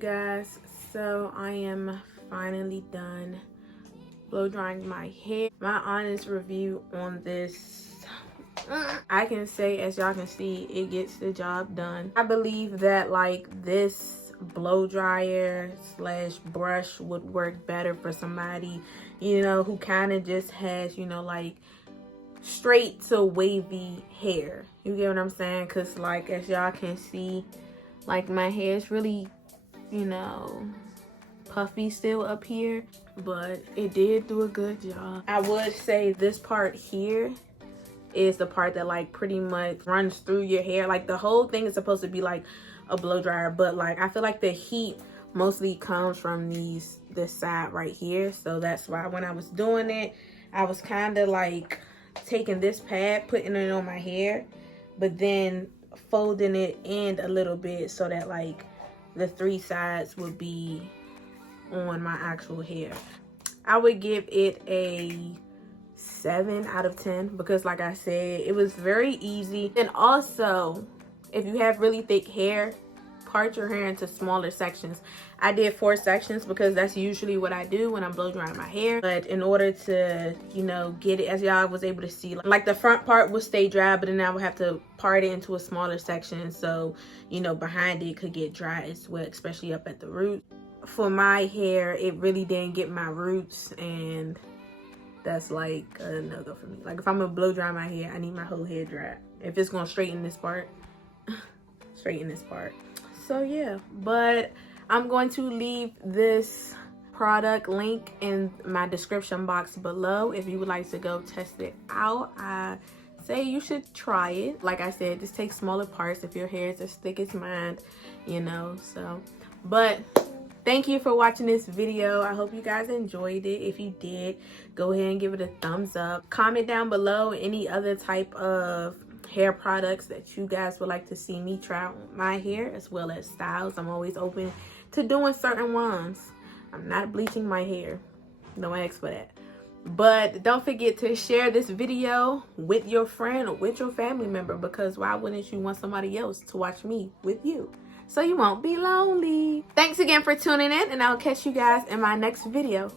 guys, so I am finally done blow drying my hair. My honest review on this, I can say, as y'all can see, it gets the job done. I believe that like this blow dryer slash brush would work better for somebody, you know, who kind of just has, you know, like straight to wavy hair. You get what I'm saying? Because like as y'all can see, like my hair is really, you know, puffy still up here, but it did do a good job. I would say this part here is the part that like pretty much runs through your hair. Like the whole thing is supposed to be like a blow dryer, but like I feel like the heat mostly comes from this side right here. So that's why when I was doing it, I was kind of like taking this pad, putting it on my hair, but then folding it in a little bit so that like the three sides would be on my actual hair. I would give it a 7 out of 10 because like I said, it was very easy. And also, if you have really thick hair, part your hair into smaller sections. I did 4 sections because that's usually what I do when I'm blow drying my hair. But in order to, you know, get it, as y'all was able to see, like the front part will stay dry, but then I would have to part it into a smaller section so, you know, behind it could get dry as well, especially up at the root. For my hair, it really didn't get my roots, and that's like a no-go for me. Like if I'm gonna blow dry my hair, I need my whole hair dry. If it's gonna straighten this part, straighten this part. So yeah, but I'm going to leave this product link in my description box below if you would like to go test it out. I say you should try it. Like I said, just take smaller parts if your hair is as thick as mine, you know. So, but thank you for watching this video. I hope you guys enjoyed it. If you did, go ahead and give it a thumbs up. Comment down below any other type of hair products that you guys would like to see me try on my hair, as well as styles. I'm always open to doing certain ones. I'm not bleaching my hair. Don't ask for that. But don't forget to share this video with your friend or with your family member, because why wouldn't you want somebody else to watch me with you? So you won't be lonely. Thanks again for tuning in, and I'll catch you guys in my next video.